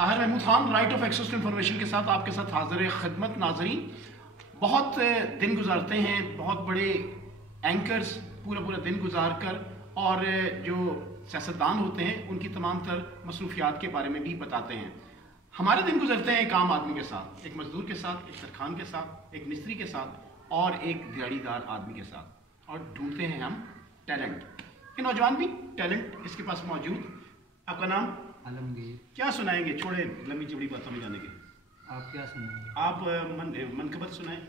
Tahir Mahmood Khan right of access to information کے ساتھ آپ کے ساتھ حاضر خدمت ناظرین. بہت دن گزارتے ہیں بہت بڑے اینکرز پورا دن گزار کر اور جو سیاستدان ہوتے ہیں ان کی تمام تر مصروفیات کے بارے میں بھی بتاتے ہیں. ہمارے دن گزرتے ہیں ایک عام آدمی کے ساتھ، ایک مزدور کے ساتھ، ایک ترخان کے ساتھ، ایک مستری کے ساتھ اور ایک دیہڑی دار آدمی کے ساتھ، اور ڈھونڈتے ہیں ہم ٹیلنٹ. یہ نوجوان بھی ٹیلنٹ اس کے پاس موجود. آپ کا نام؟ عالمگیر. کیا سنائیں گے؟ چھوڑے لمبی چوڑی باتوں میں جانے کے. آپ کیا سنائیں گے؟ آپ منقبت سنائیں.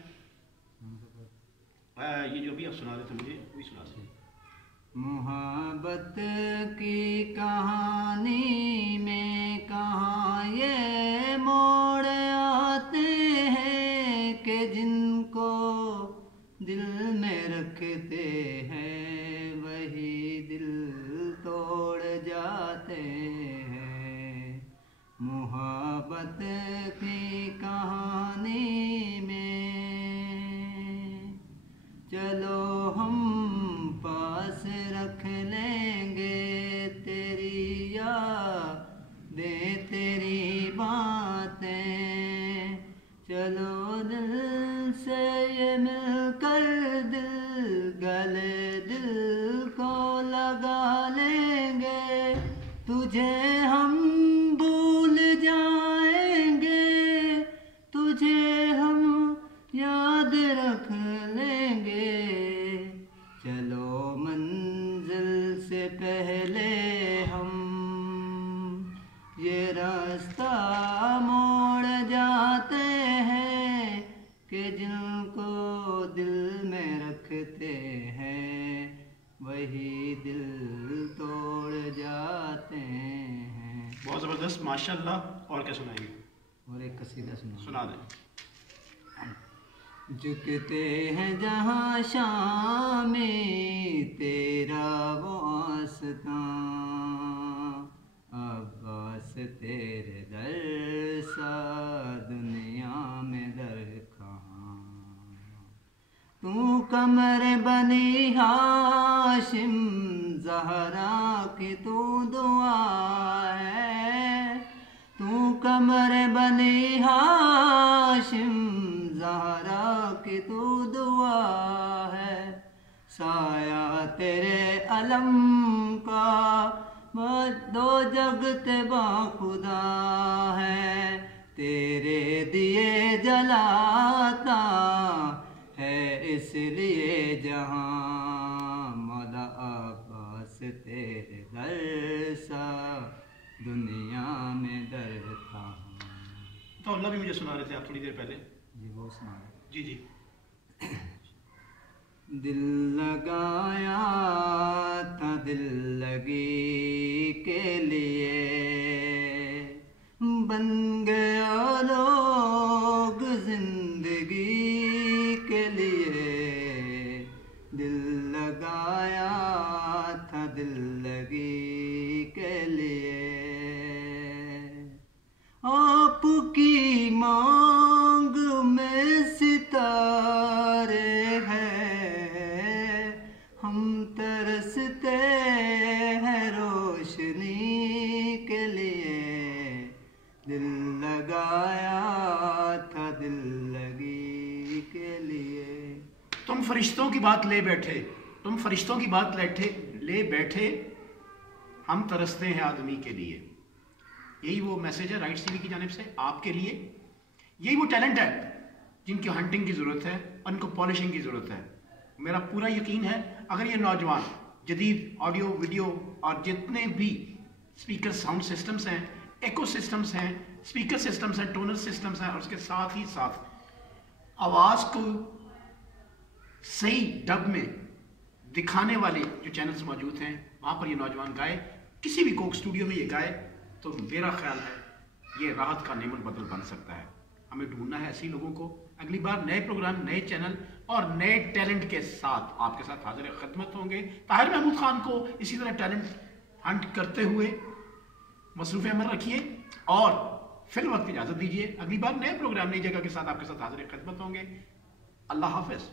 یہ جو بھی آپ سنا رہے تھے مجھے وہی سنا دیں. محبت کی کہانی میں کہاں یہ موڑ آتے ہیں کہ جن کو دل میں رکھتے ہیں وہی دل توڑ جاتے ہیں. محبت کی کہانی میں چلو ہم پاس رکھ لیں گے تیری یادیں تیری باتیں. چلو دل سے یہ مل کر دل گلے دل کو لگا لیں گے. تجھے ہم بھول جائیں گے، تجھے ہم یاد رکھ لیں گے. چلو منزل سے پہلے ہم یہ راستہ موڑ جاتے ہیں کہ جن کو دل میں رکھتے ہیں وہی دل توڑ جاتے ہیں. بہت زبردست، ماشاء اللہ. اور کیا سنائیں گے؟ اور ایک قصیدہ سنا دیں. جھکتے ہیں جہاں شام تیرا وہ آستاں، عباس تیرے در سا دنیا میں در کہاں. تو قمر بنی ہاشم زہرا کی تو دعا ہے. تو قمر بنی ہاشم زہرا کی تو دعا ہے. سایہ تیرے علم کا دو جگت با خدا ہے. تیرے دیے جلاتا ہے اس لیے جہاں. مولا عباس تیرے در سا دنیا میں در کہاں. تو اللہ بھی مجھے سنا رہے تھے آپ تھوڑی دیر پہلے. جی وہ سنا. جی. دل لگایا تھا دل لگی کے لیے، بن گیا لوگ زندگی کے لیے. دل لگایا تھا دل لگی کے لیے. آپ کی مانگ میں ستارے ہیں، ہم ترستے ہیں روشنی کے لیے. دل لگایا تھا دل لگی کے لیے. تم فرشتوں کی بات لے بیٹھے، تم فرشتوں کی بات لے بیٹھے، ہم ترستے ہیں آدمی کے لیے. یہی وہ میسیج ہے رائٹس ٹی وی کی جانب سے آپ کے لیے. یہی وہ ٹیلنٹ ہے جن کی ہنٹنگ کی ضرورت ہے اور ان کو پالشنگ کی ضرورت ہے. میرا پورا یقین ہے اگر یہ نوجوان جدید آڈیو ویڈیو اور جتنے بھی اسپیکر ساؤنڈ سسٹمز ہیں، ایکو سسٹمز ہیں، اسپیکر سسٹمز ہیں، ٹونر سسٹمز ہیں، اور اس کے ساتھ ہی ساتھ آواز کو صحیح ڈب میں دکھانے والے جو چینلز موجود ہیں وہاں پر یہ نوجوان گائے، کسی بھی کوک اسٹوڈیو میں یہ گائے، تو میرا خیال ہے یہ راحت کا نعمت بدل بن سکتا ہے. ہمیں ڈھونڈنا ہے ایسی لوگوں کو. اگلی بار نئے پروگرام، نئے چینل اور نئے ٹیلنٹ کے ساتھ آپ کے ساتھ حاضر خدمت ہوں گے. طاہر محمود خان کو اسی طرح ٹیلنٹ ہنٹ کرتے ہوئے مصروف عمل رکھیے اور فی الوقت اجازت دیجیے. اگلی بار نئے پروگرام، نئی جگہ کے ساتھ آپ کے ساتھ حاضر خدمت ہوں گے. اللہ حافظ.